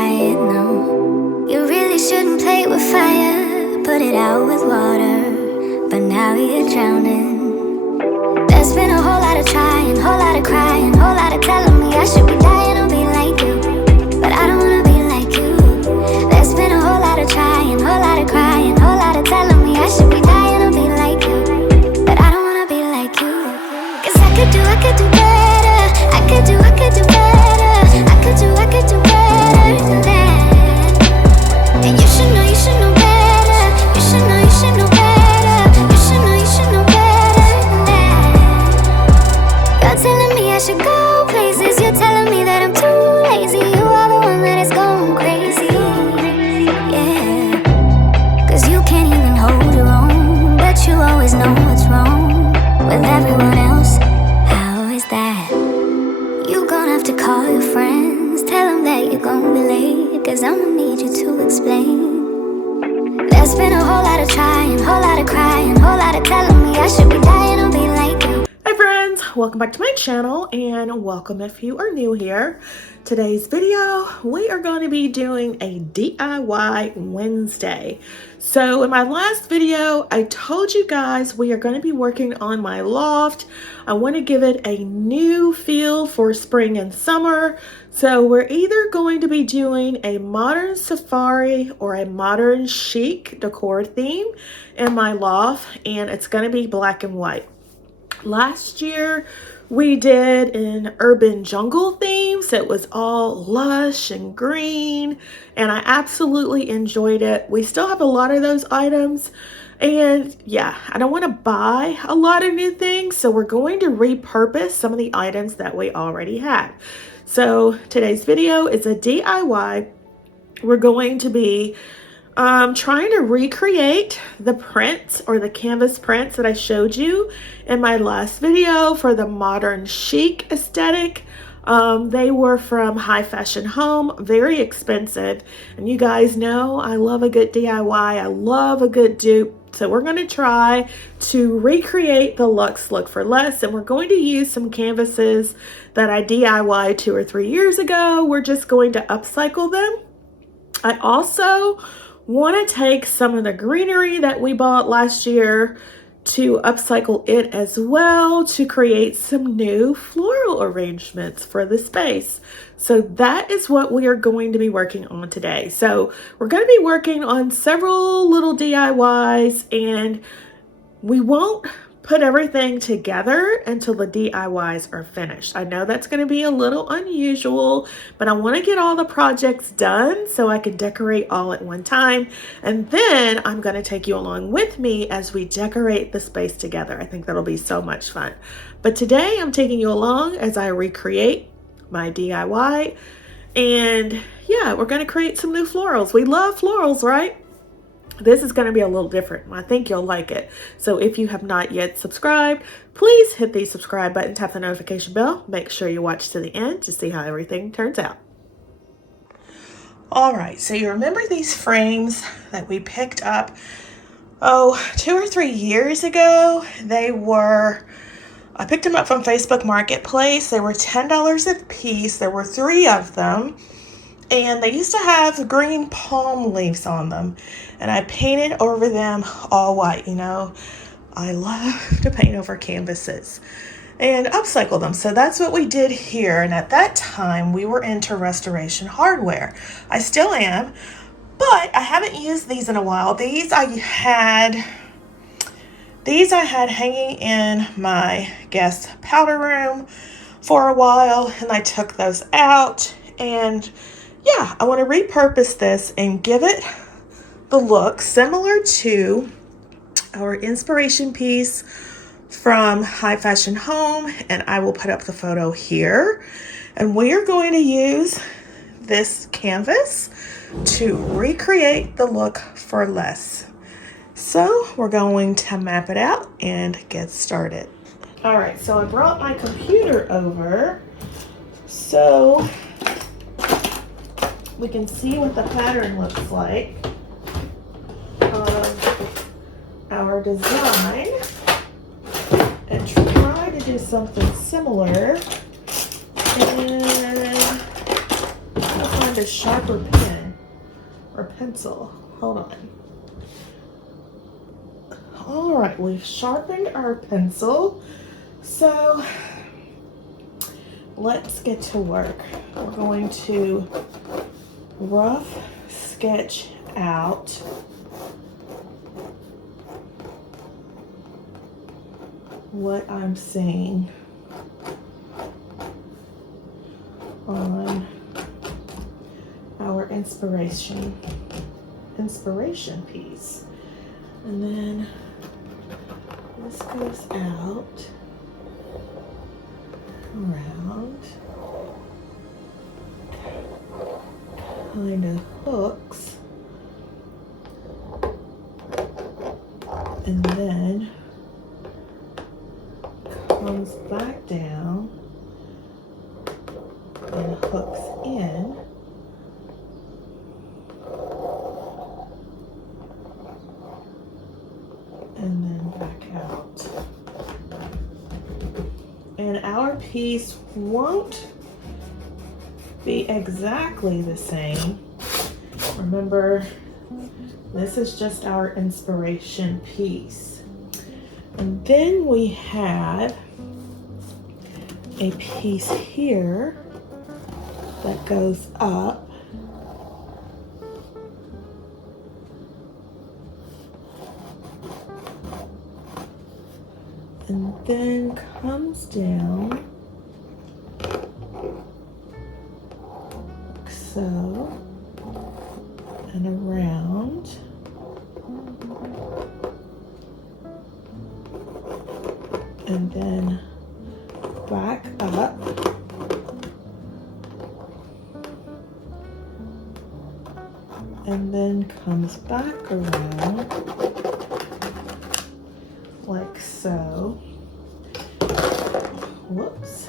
try it, no. You really shouldn't play with fire, put it out with water, but now you're drowning. There's been a whole lot of trying, whole lot of crying, whole lot of telling me I should be dying to be like you, but I don't wanna be like you. There's been a whole lot of trying, whole lot of crying, whole lot of telling me I should be dying to be like you, but I don't wanna be like you. Cause I could do better, I could do better, I could do better than that. And you should know better, you should know better, you should know better than that. You're telling me I should go places, you're telling me that I'm too lazy, you are the one that is going crazy, yeah. Cause you can't even hold your own, but you always know what's wrong with everyone else. How is that? You gonna have to call your friends, tell them that you're gonna be late, cause I'ma need you to explain. There's been a whole lot of trying, whole lot of crying, whole lot of telling me I should be dying to be like you. Hi friends, welcome back to my channel and welcome if you are new here. Today's video, we are going to be doing a DIY Wednesday. So in my last video, I told you guys we are going to be working on my loft. I want to give it a new feel for spring and summer. So we're either going to be doing a modern safari or a modern chic decor theme in my loft, and it's going to be black and white. Last year we did an urban jungle theme, so it was all lush and green, and I absolutely enjoyed it. We still have a lot of those items, and yeah, I don't want to buy a lot of new things, so we're going to repurpose some of the items that we already had. So today's video is a DIY. We're going to be trying to recreate the prints or the canvas prints that I showed you in my last video for the modern chic aesthetic. They were from High Fashion Home, very expensive, and you guys know I love a good DIY, I love a good dupe. So we're going to try to recreate the Luxe look for less, and we're going to use some canvases that I DIY'd 2 or 3 years ago. We're just going to upcycle them. I also want to take some of the greenery that we bought last year to upcycle it as well to create some new floral arrangements for the space. So that is what we are going to be working on today. So we're going to be working on several little DIYs, and we won't put everything together until the DIYs are finished. I know that's going to be a little unusual, but I want to get all the projects done so I can decorate all at one time. And then I'm going to take you along with me as we decorate the space together. I think that'll be so much fun. But today I'm taking you along as I recreate my DIY. And yeah, we're going to create some new florals. We love florals, right? This is going to be a little different. I think you'll like it. So if you have not yet subscribed, please hit the subscribe button, tap the notification bell. Make sure you watch to the end to see how everything turns out. All right, so you remember these frames that we picked up, 2 or 3 years ago? I picked them up from Facebook Marketplace. They were $10 a piece. There were 3 of them. And they used to have green palm leaves on them, and I painted over them all white. You know, I love to paint over canvases and upcycle them. So that's what we did here. And at that time, we were into restoration hardware. I still am, but I haven't used these in a while. These I had hanging in my guest powder room for a while, and I took those out. And yeah, I want to repurpose this and give it the look similar to our inspiration piece from High Fashion Home, and I will put up the photo here. And we are going to use this canvas to recreate the look for less. So we're going to map it out and get started. All right, so I brought my computer over so we can see what the pattern looks like of our design and try to do something similar. And find a sharper pen or pencil. Hold on. All right, we've sharpened our pencil. So let's get to work. We're going to rough sketch out what I'm seeing on our inspiration piece. And then this goes out around, kind of hooks, and then comes back down and hooks in, and then back out. And our piece won't be exactly the same. Remember, this is just our inspiration piece. And then we have a piece here that goes up. And then comes down, like so, and around, and then back up, and then comes back around, like so. Whoops.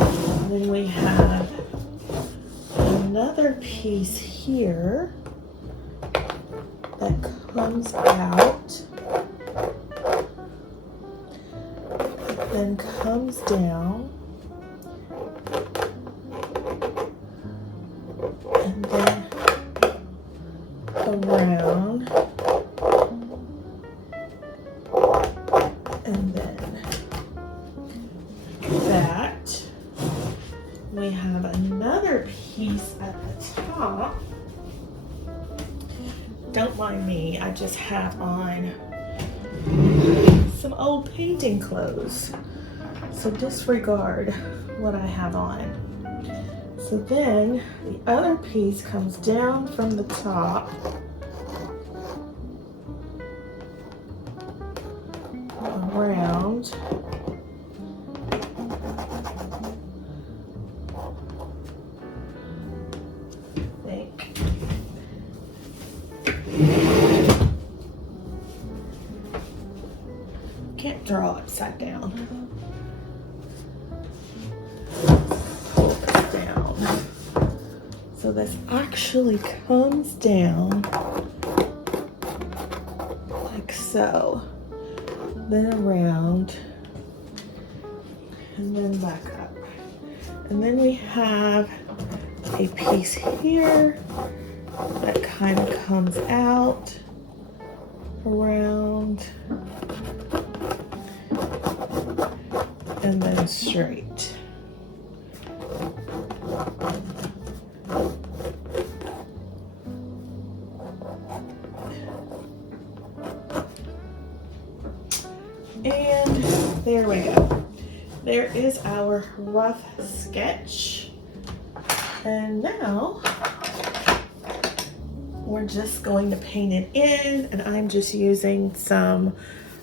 And then we have another piece here that comes out, then comes down, and then around, and then that. We have another piece at the top. Don't mind me, I just have on some old painting clothes, so disregard what I have on. So then the other piece comes down from the top, around, can't draw upside down. Down. So this actually comes down like so, then around, and then back up. And then we have a piece here that kind of comes out around and then straight. And there we go. There is our rough sketch. And now we're just going to paint it in, and I'm just using some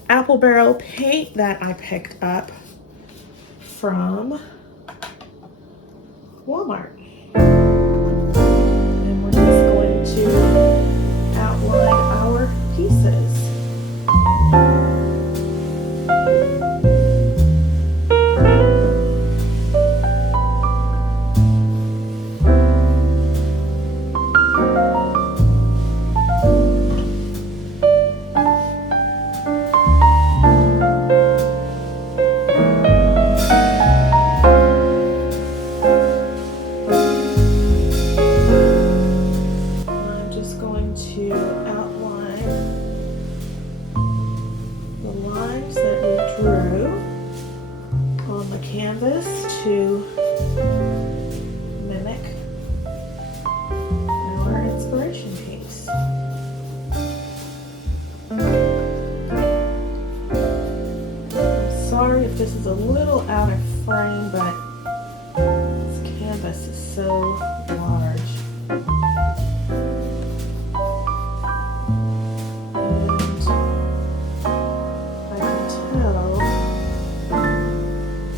apple barrel paint that I picked up from Walmart. And we're just going to outline our pieces. This is a little out of frame, but this canvas is so large. And I can tell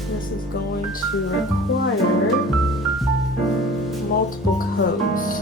this is going to require multiple coats.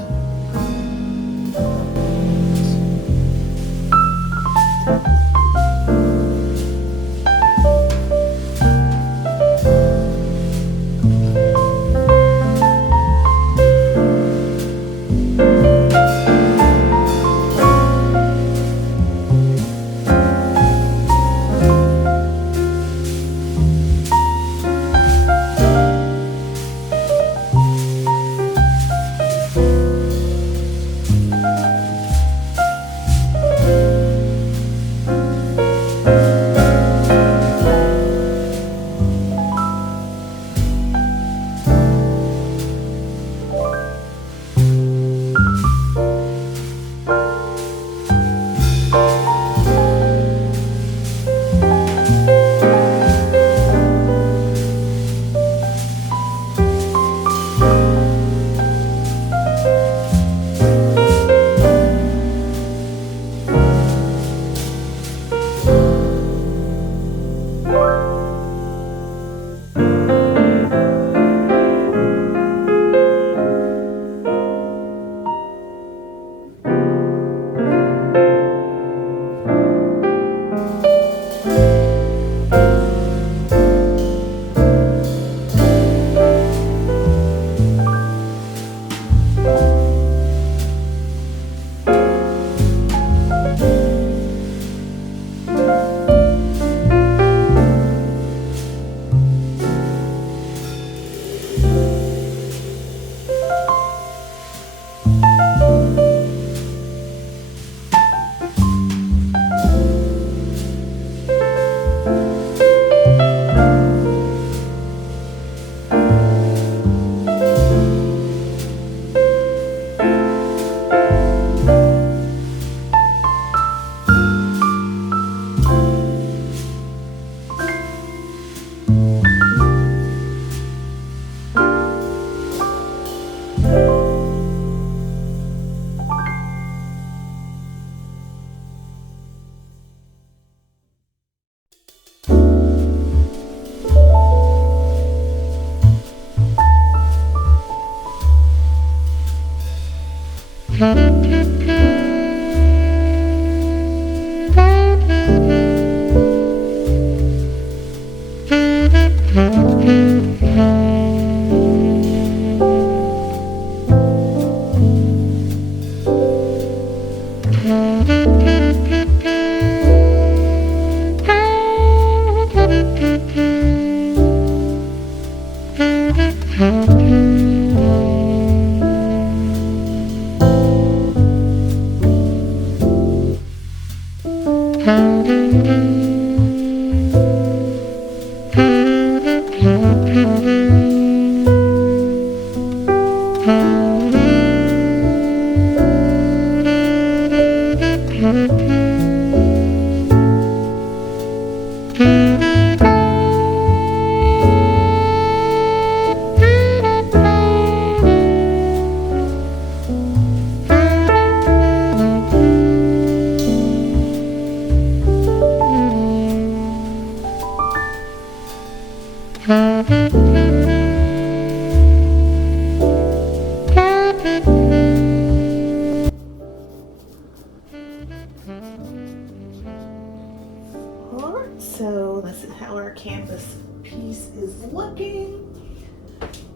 So this is how our canvas piece is looking.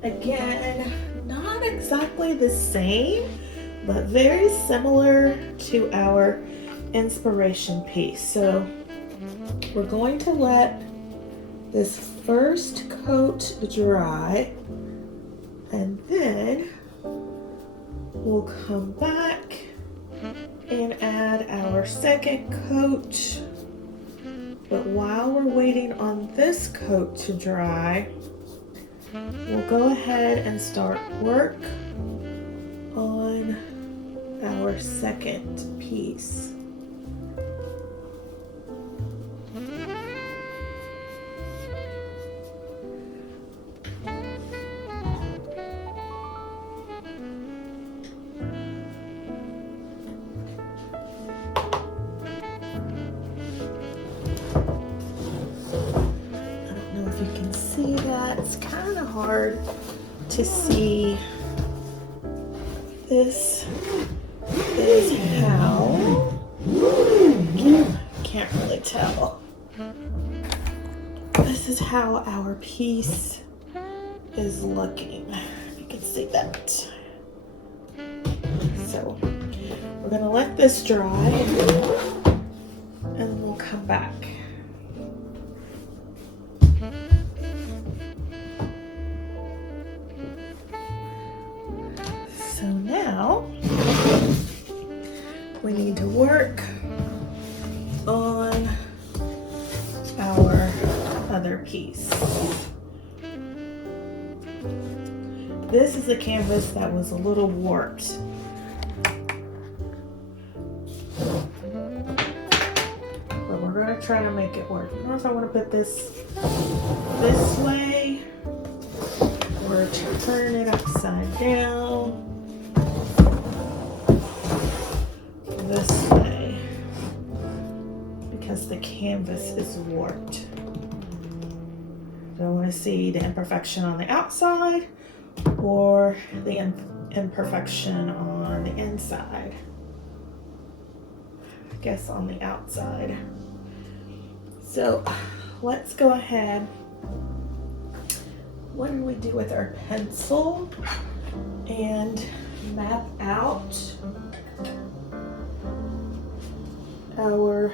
Again, not exactly the same, but very similar to our inspiration piece. So we're going to let this first coat dry, and then we'll come back and add our second coat. But while we're waiting on this coat to dry, we'll go ahead and start work on our second piece. hard to see. This is how, can't really tell. This is how our piece is looking. You can see that. So we're gonna let this dry and then we'll come back. So now we need to work on our other piece. This is a canvas that was a little warped. But we're going to try to make it work. I don't know if I want to put this way or turn it upside down this way because the canvas is warped. Do I want to see the imperfection on the outside or the imperfection on the inside? I guess on the outside. So let's go ahead. What did we do with our pencil? And map out our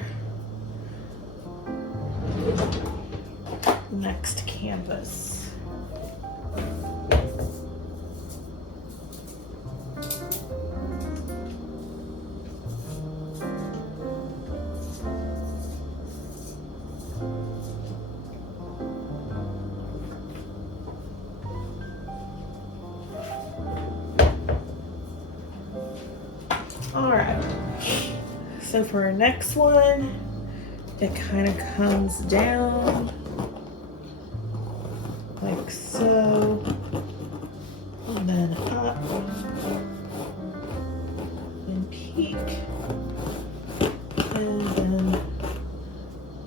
next canvas. All right, so for our next one, it kind of comes down like so, and then up and peak, and then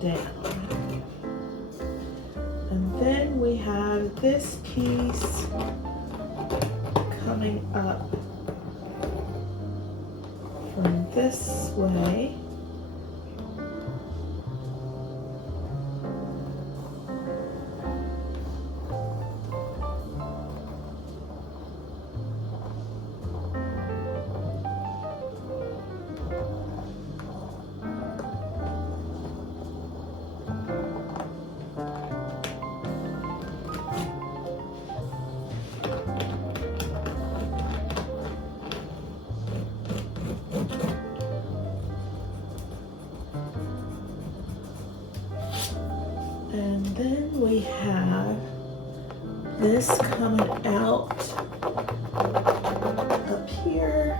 down. And then we have this piece coming up from this way. And then we have this coming out up here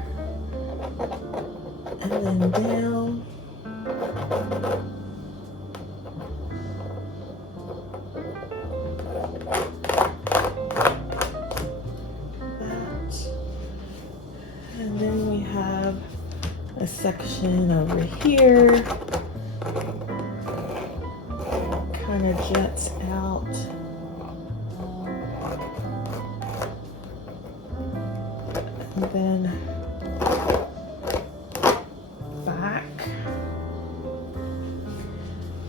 and then down. That. And then we have a section over here. Kind of jets out. And then back.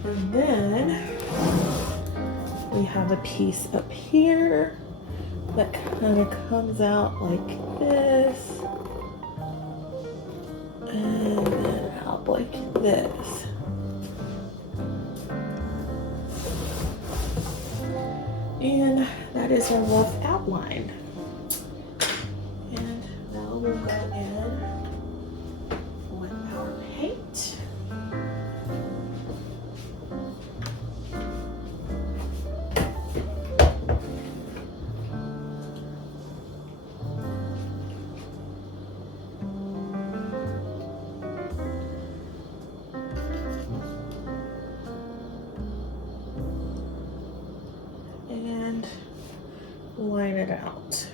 And then we have a piece up here that kind of comes out like this. And then out like this. And that is our rough outline. And now we'll go in with our paint. Line it out.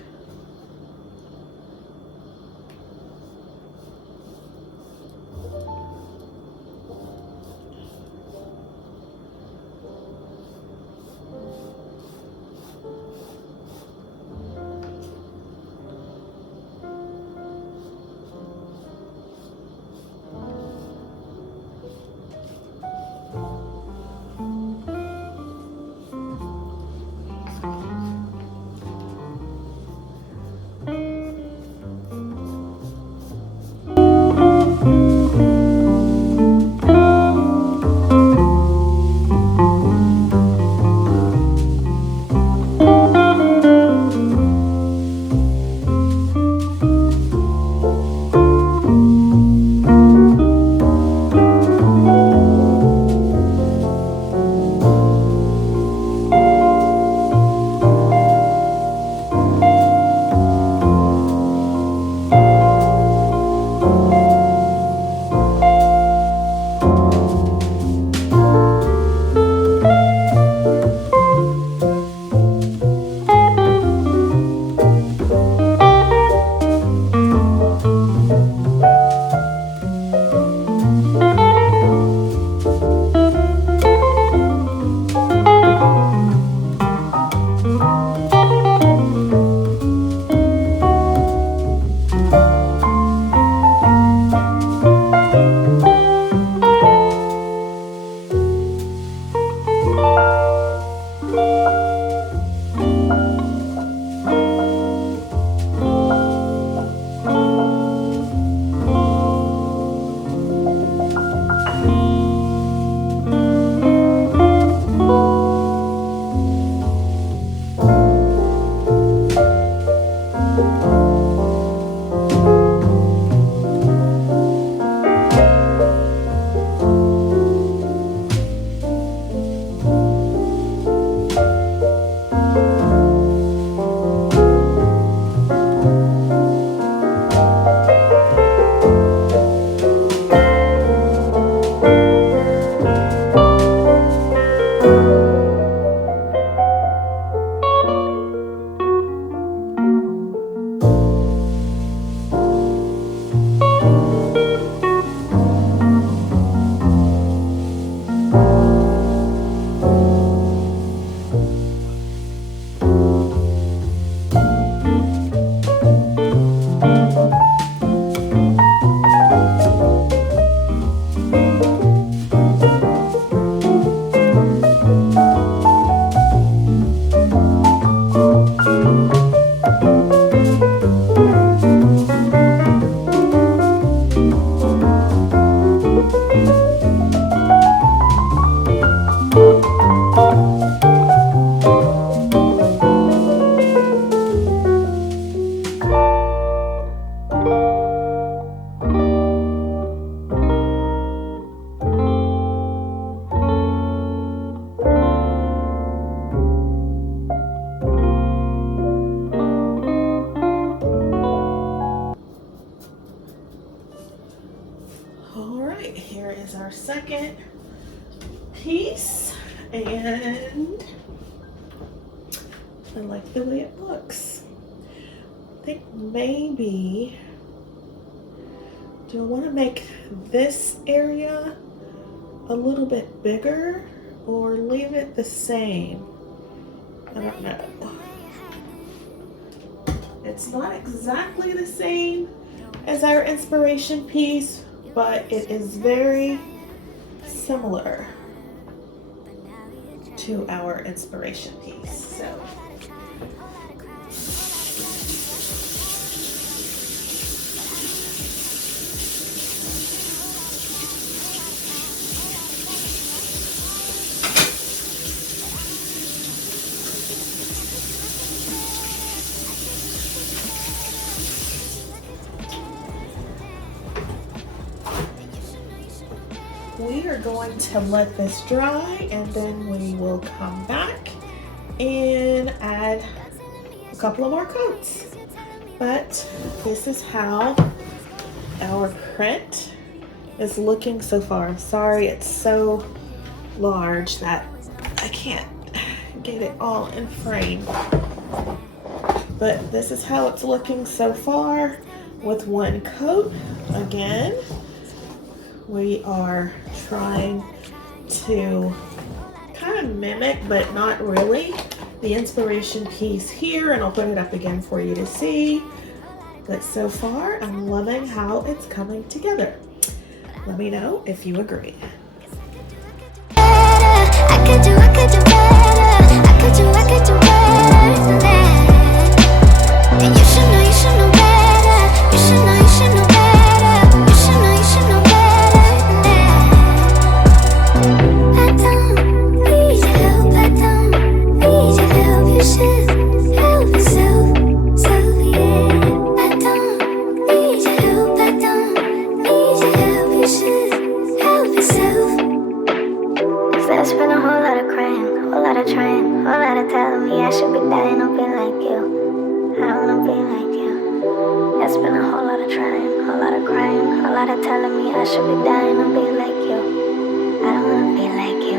All right, here is our second piece, and I like the way it looks. I think maybe, do I want to make this area a little bit bigger or leave it the same? I don't know. It's not exactly the same as our inspiration piece, but it is very similar to our inspiration piece. So we are going to let this dry, and then we will come back and add a couple of more coats. But this is how our print is looking so far. I'm sorry it's so large that I can't get it all in frame. But this is how it's looking so far with one coat. Again, we are trying to kind of mimic, but not really, the inspiration piece here, and I'll put it up again for you to see. But so far, I'm loving how it's coming together. Let me know if you agree. I could do better. I could do better than that. And you should know better. You should know better. You should know better than that. I don't need your help. I don't need your help. You should help yourself. So yeah. I don't need your help. I don't need your help. You should help yourself. There's been a whole lot of crying, whole lot of trying, whole lot of telling me I should be dying or be like you. I don't wanna be like you. There's been a whole lot of trying, whole lot of crying, whole lot of telling me I should be dying or be like you. I don't wanna be like you.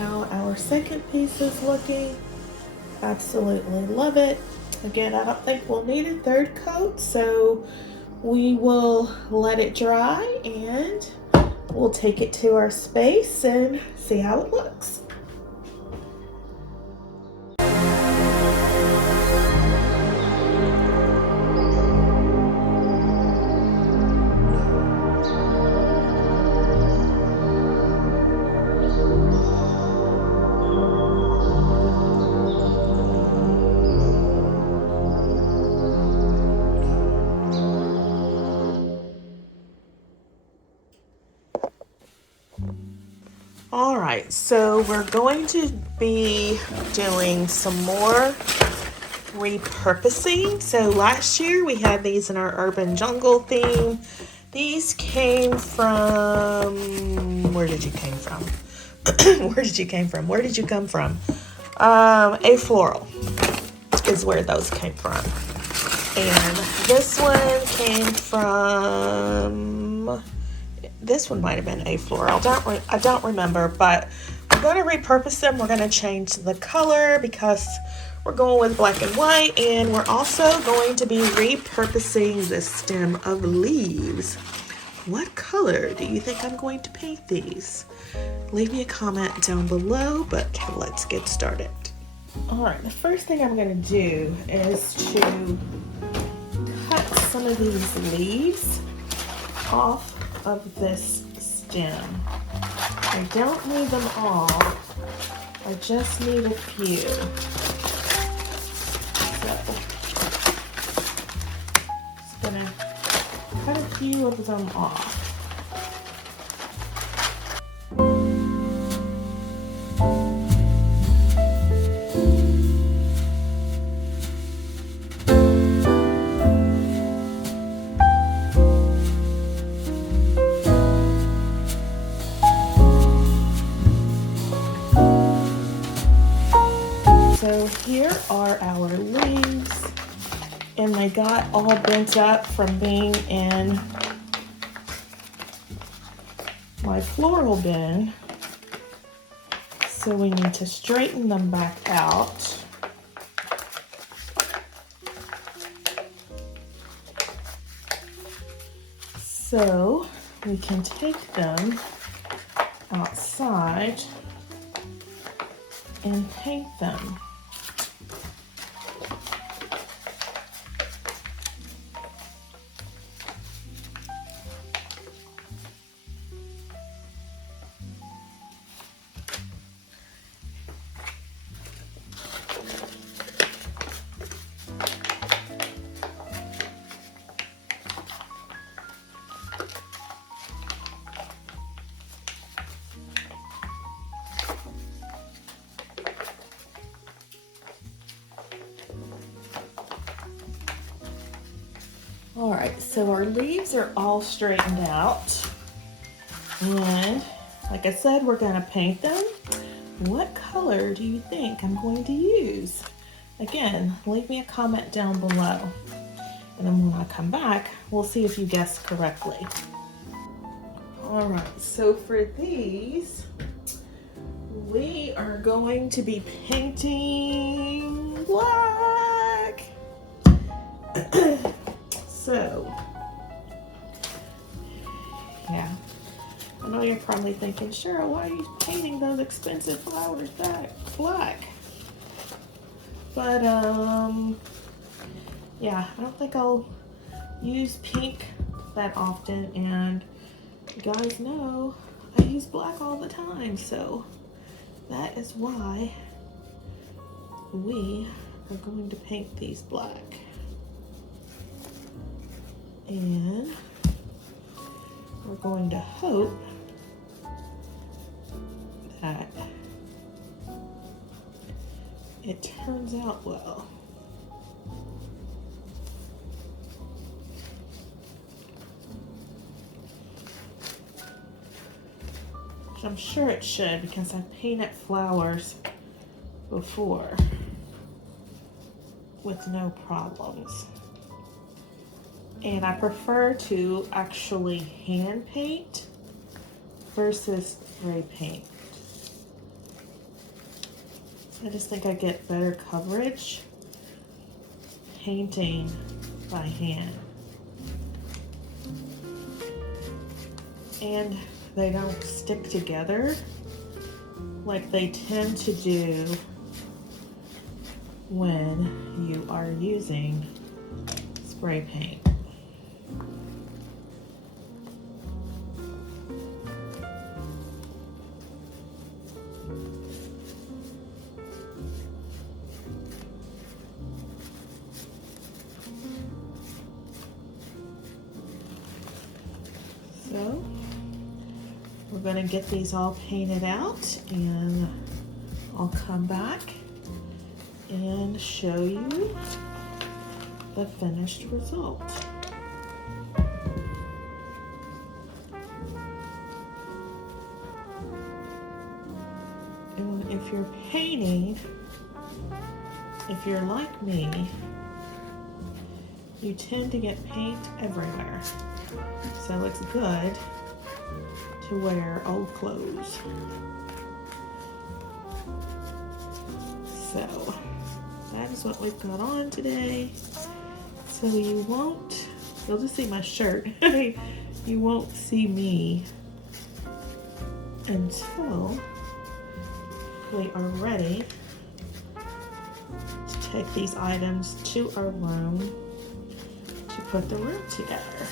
how our second piece is looking. Absolutely love it. Again, I don't think we'll need a third coat, so we will let it dry and we'll take it to our space and see how it looks. All right, so we're going to be doing some more repurposing. So last year we had these in our urban jungle theme. These came from, where did you came from? Where did you came from? Where did you come from? A Floral is where those came from. And this one came from, this one might have been A Floral. I don't remember, but we're going to repurpose them. We're going to change the color because we're going with black and white, and we're also going to be repurposing the stem of leaves. What color do you think I'm going to paint these? Leave me a comment down below, but let's get started. All right, the first thing I'm going to do is to cut some of these leaves off of this stem. I don't need them all, I just need a few. So, just gonna cut a few of them off. So here are our leaves, and they got all bent up from being in my floral bin. So we need to straighten them back out. So we can take them outside and paint them. All right, so our leaves are all straightened out. And like I said, we're gonna paint them. What color do you think I'm going to use? Again, leave me a comment down below. And then when I come back, we'll see if you guessed correctly. All right, so for these, we are going to be painting black. So, yeah, I know you're probably thinking, Sheryl, why are you painting those expensive flowers black? But, yeah, I don't think I'll use pink that often, and you guys know I use black all the time, so that is why we are going to paint these black. And we're going to hope that it turns out well. Which I'm sure it should, because I've painted flowers before with no problems. And I prefer to actually hand paint versus spray paint. I just think I get better coverage painting by hand. And they don't stick together like they tend to do when you are using spray paint. So we're going to get these all painted out, and I'll come back and show you the finished result. And if you're painting, if you're like me, you tend to get paint everywhere. So it's good to wear old clothes. So that is what we've got on today. So you'll just see my shirt. You won't see me until we are ready to take these items to our room to put the room together.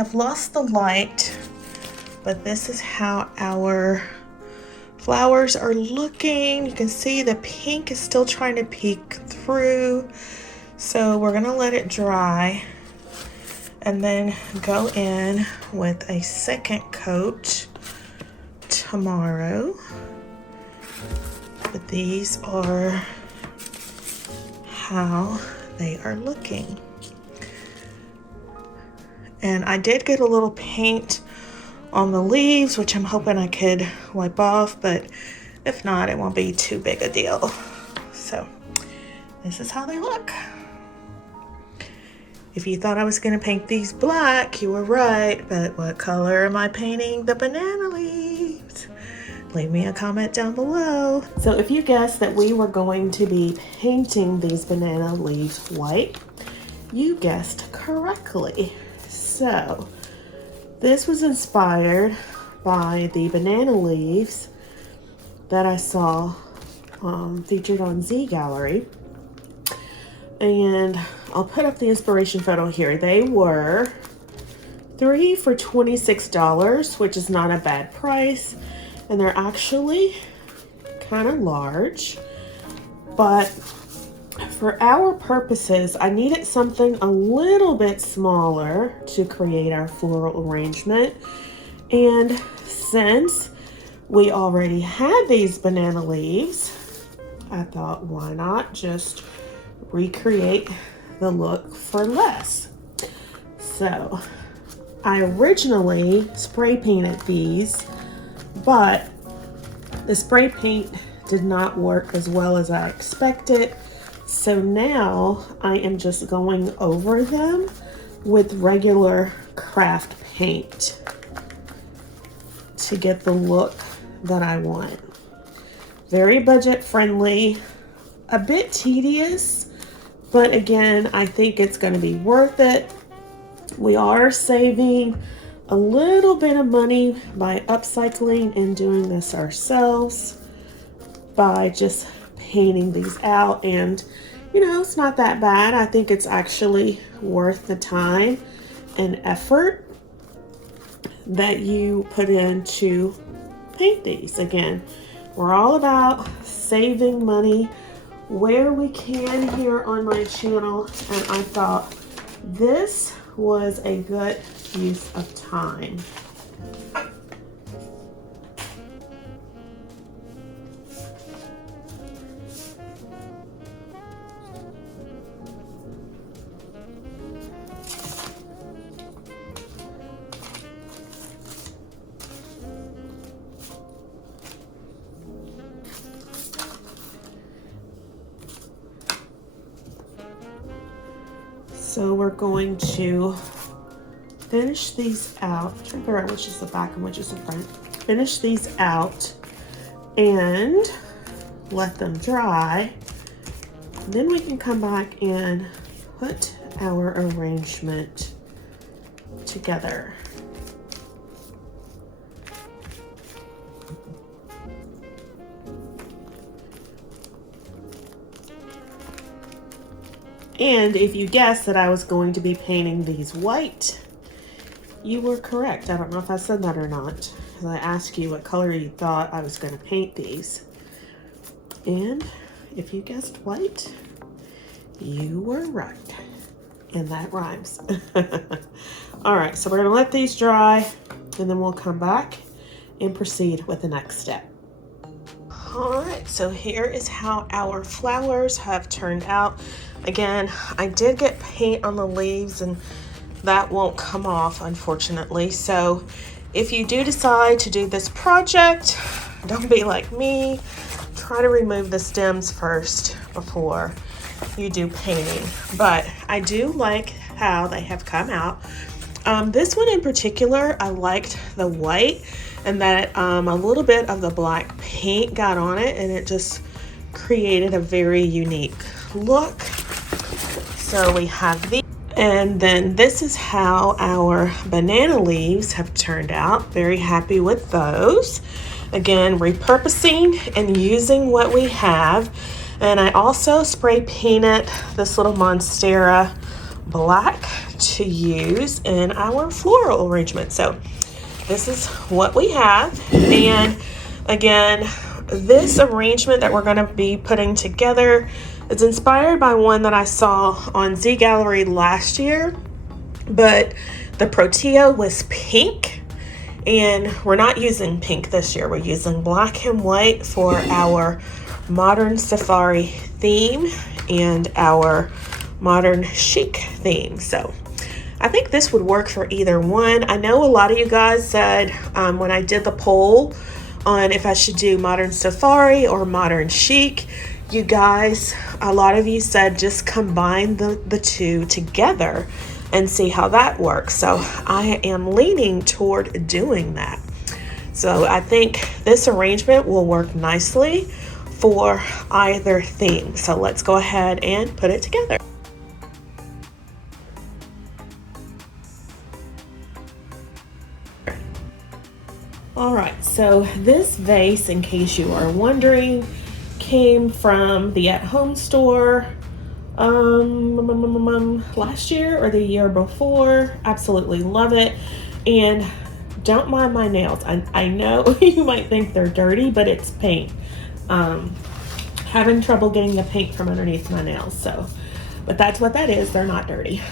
I've lost the light, but this is how our flowers are looking. You can see the pink is still trying to peek through, so we're gonna let it dry and then go in with a second coat tomorrow. But these are how they are looking. And I did get a little paint on the leaves, which I'm hoping I could wipe off, but if not, it won't be too big a deal. So this is how they look. If you thought I was gonna paint these black, you were right, but what color am I painting the banana leaves? Leave me a comment down below. So if you guessed that we were going to be painting these banana leaves white, you guessed correctly. So this was inspired by the banana leaves that I saw featured on Zgallerie. And I'll put up the inspiration photo here. They were 3 for $26, which is not a bad price. And they're actually kind of large. But for our purposes, I needed something a little bit smaller to create our floral arrangement. And since we already had these banana leaves, I thought, why not just recreate the look for less? So I originally spray painted these, but the spray paint did not work as well as I expected. So now I am just going over them with regular craft paint to get the look that I want. Very budget friendly, a bit tedious, but again, I think it's going to be worth it. We are saving a little bit of money by upcycling and doing this ourselves by just painting these out, and you know, it's not that bad. I think it's actually worth the time and effort that you put in to paint these. Again, we're all about saving money where we can here on my channel, and I thought this was a good use of time. So we're going to finish these out. I'm trying to figure out which is the back and which is the front. Finish these out and let them dry. Then we can come back and put our arrangement together. And if you guessed that I was going to be painting these white, you were correct. I don't know if I said that or not, because I asked you what color you thought I was going to paint these. And if you guessed white, you were right. And that rhymes. All right, so we're going to let these dry, and then we'll come back and proceed with the next step. All right, so here is how our flowers have turned out. Again, I did get paint on the leaves, and that won't come off, unfortunately. So if you do decide to do this project, don't be like me. Try to remove the stems first before you do painting. But I do like how they have come out. This one in particular, I liked the white, and that a little bit of the black paint got on it, and it just created a very unique look. So we have these, and then this is how our banana leaves have turned out. Very happy with those. Again, repurposing and using what we have. And I also spray painted this little Monstera black to use in our floral arrangement. So this is what we have. And again, this arrangement that we're going to be putting together is inspired by one that I saw on Zgallerie last year, but the Protea was pink, and we're not using pink this year. We're using black and white for our modern safari theme and our modern chic theme. So I think this would work for either one. I know a lot of you guys said when I did the poll on if I should do modern safari or modern chic, you guys, a lot of you said just combine the two together and see how that works. So I am leaning toward doing that. So I think this arrangement will work nicely for either theme. So let's go ahead and put it together. so this vase, in case you are wondering, came from the At Home store last year or the year before. Absolutely love it. And don't mind my nails. I know you might think they're dirty, but it's paint. Having trouble getting the paint from underneath my nails, so, but that's what that is. They're not dirty.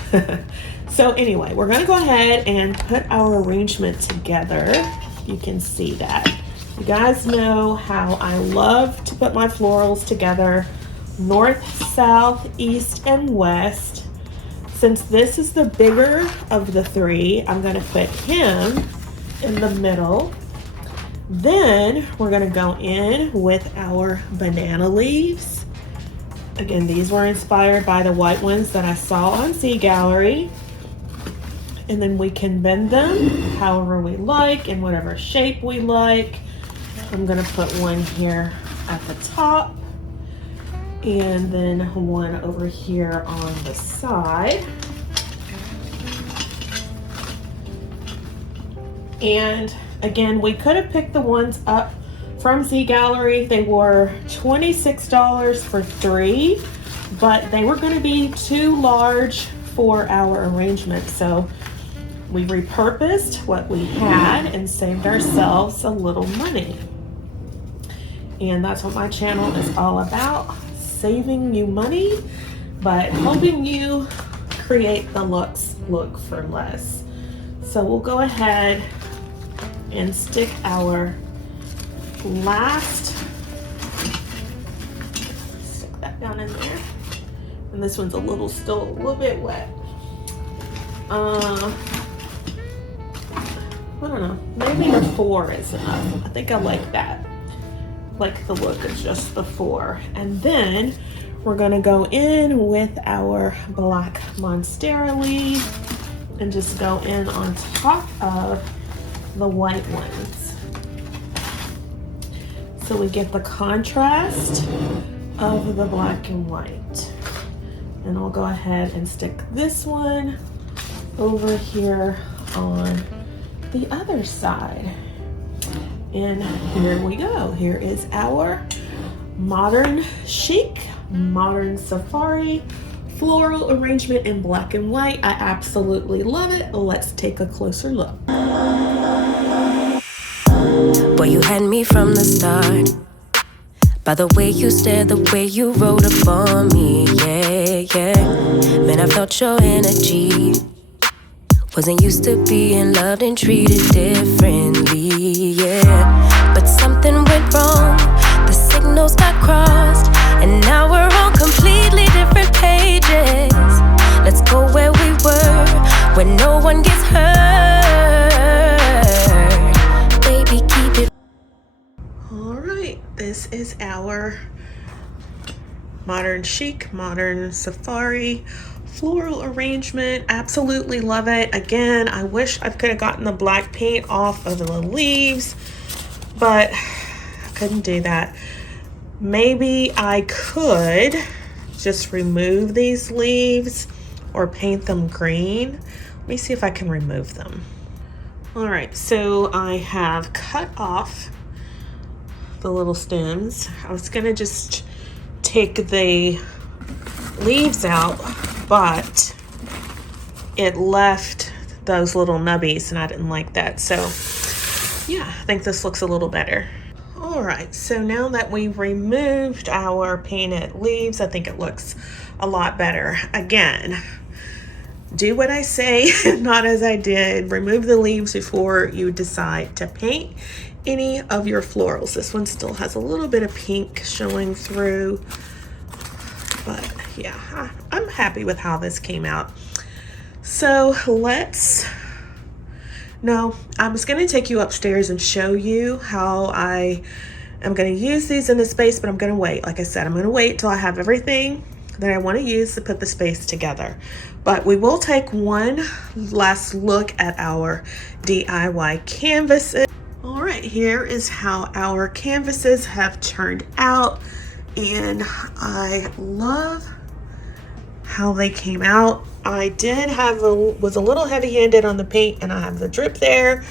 So anyway, we're gonna go ahead and put our arrangement together. You can see that. You guys know how I love to put my florals together, north, south, east, and west. Since this is the bigger of the three, I'm gonna put him in the middle. Then we're gonna go in with our banana leaves. Again, these were inspired by the white ones that I saw on Zgallerie. And then we can bend them however we like, in whatever shape we like. I'm gonna put one here at the top, and then one over here on the side. And again, we could have picked the ones up from Zgallerie. They were $26 for 3, but they were going to be too large for our arrangement. So we repurposed what we had and saved ourselves a little money. And that's what my channel is all about, saving you money, but helping you create the Luxe look for less. So we'll go ahead and stick our last, stick that down in there. And this one's still a little bit wet. I don't know, maybe the 4 is enough. I think I like that. Like the look of just the 4. And then we're gonna go in with our black monstera leaf and just go in on top of the white ones. So we get the contrast of the black and white. And I'll go ahead and stick this one over here on the other side. And here we go. Here is our modern chic, modern safari floral arrangement in black and white. I absolutely love it. Let's take a closer look. Boy, you had me from the start. By the way you stared, the way you wrote upon me, yeah, yeah. Man, I felt your energy. Wasn't used to being loved and treated differently, yeah. But something went wrong, the signals got crossed, and now we're on completely different pages. Let's go where we were, where no one gets hurt. Baby, keep it. All right, this is our modern chic, modern safari floral arrangement. Absolutely love it. Again, I wish I could have gotten the black paint off of the leaves, but I couldn't do that. Maybe I could just remove these leaves or paint them green. Let me see if I can remove them. All right, so I have cut off the little stems. I was gonna just take the leaves out, but it left those little nubbies and I didn't like that. So yeah, I think this looks a little better. All right, so now that we've removed our painted leaves, I think it looks a lot better. Again, do what I say, not as I did. Remove the leaves before you decide to paint any of your florals. This one still has a little bit of pink showing through, but yeah, I'm happy with how this came out. So I was going to take you upstairs and show you how I am going to use these in the space, but I'm going to wait. Like I said, I'm going to wait till I have everything that I want to use to put the space together. But we will take one last look at our DIY canvases. All right, here is how our canvases have turned out, and I love how they came out. I was a little heavy-handed on the paint, and I have the drip there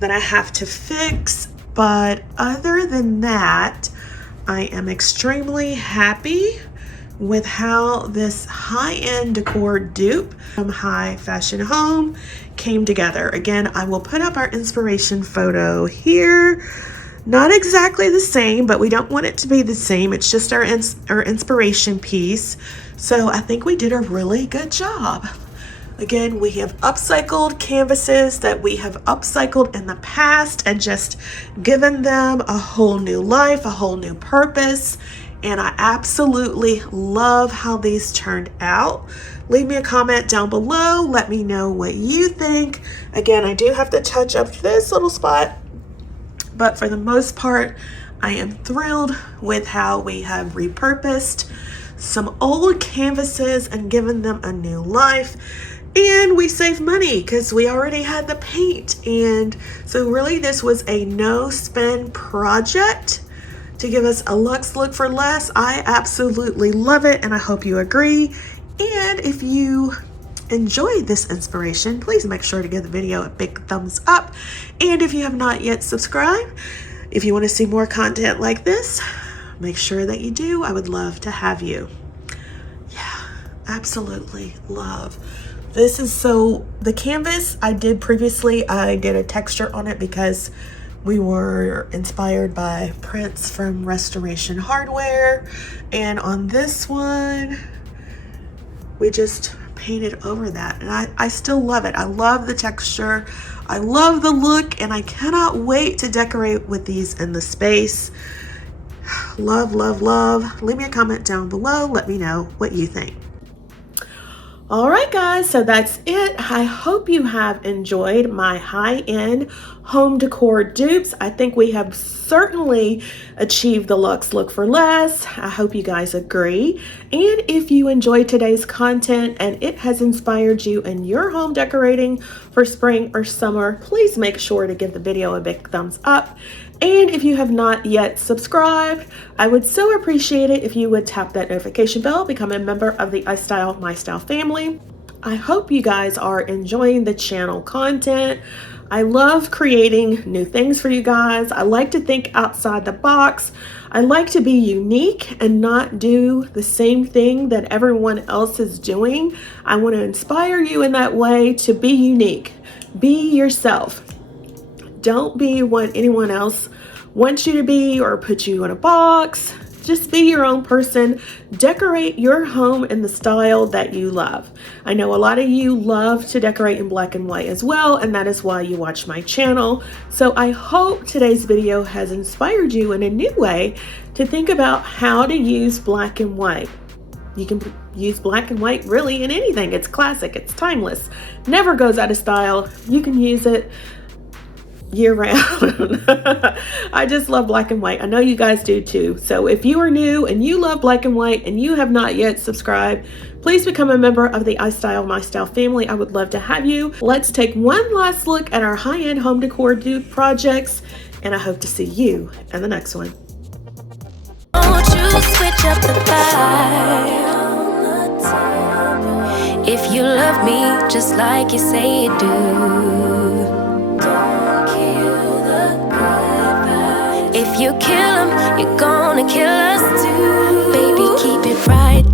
that I have to fix. But other than that, I am extremely happy with how this high-end decor dupe from High Fashion Home came together. Again, I will put up our inspiration photo here. Not exactly the same, but we don't want it to be the same. It's just our inspiration piece. So I think we did a really good job. Again, we have upcycled canvases that we have upcycled in the past and just given them a whole new life, a whole new purpose. And I absolutely love how these turned out. Leave me a comment down below. Let me know what you think. Again, I do have to touch up this little spot, but for the most part, I am thrilled with how we have repurposed some old canvases and given them a new life. And we saved money because we already had the paint. And so really this was a no spend project to give us a luxe look for less. I absolutely love it and I hope you agree. And if you enjoyed this inspiration, please make sure to give the video a big thumbs up. And if you have not yet subscribed, if you want to see more content like this, make sure that you do. I would love to have you. Yeah, absolutely love. This is so, the canvas I did previously, I did a texture on it because we were inspired by prints from Restoration Hardware. And on this one, we just painted over that. And I still love it. I love the texture. I love the look. And I cannot wait to decorate with these in the space. Love, love, love. Leave me a comment down below. Let me know what you think. All right, guys, so that's it. I hope you have enjoyed my high-end home decor dupes. I think we have certainly achieved the luxe look for less. I hope you guys agree. And if you enjoyed today's content and it has inspired you in your home decorating for spring or summer, please make sure to give the video a big thumbs up. And if you have not yet subscribed, I would so appreciate it if you would tap that notification bell, become a member of the iStylEMYSTYLE family. I hope you guys are enjoying the channel content. I love creating new things for you guys. I like to think outside the box. I like to be unique and not do the same thing that everyone else is doing. I want to inspire you in that way to be unique. Be yourself. Don't be what anyone else wants you to be or put you in a box. Just be your own person. Decorate your home in the style that you love. I know a lot of you love to decorate in black and white as well, and that is why you watch my channel. So I hope today's video has inspired you in a new way to think about how to use black and white. You can use black and white really in anything. It's classic, it's timeless, never goes out of style. You can use it year round. I just love black and white. I know you guys do too. So if you are new and you love black and white and you have not yet subscribed, please become a member of the iStylEMYSTYLE family. I would love to have you. Let's take one last look at our high-end home decor dupe projects, and I hope to see you in the next one. Won't you switch up the vibe? If you love me just like you say you do, if you kill him, you're gonna kill us too. Baby, keep it right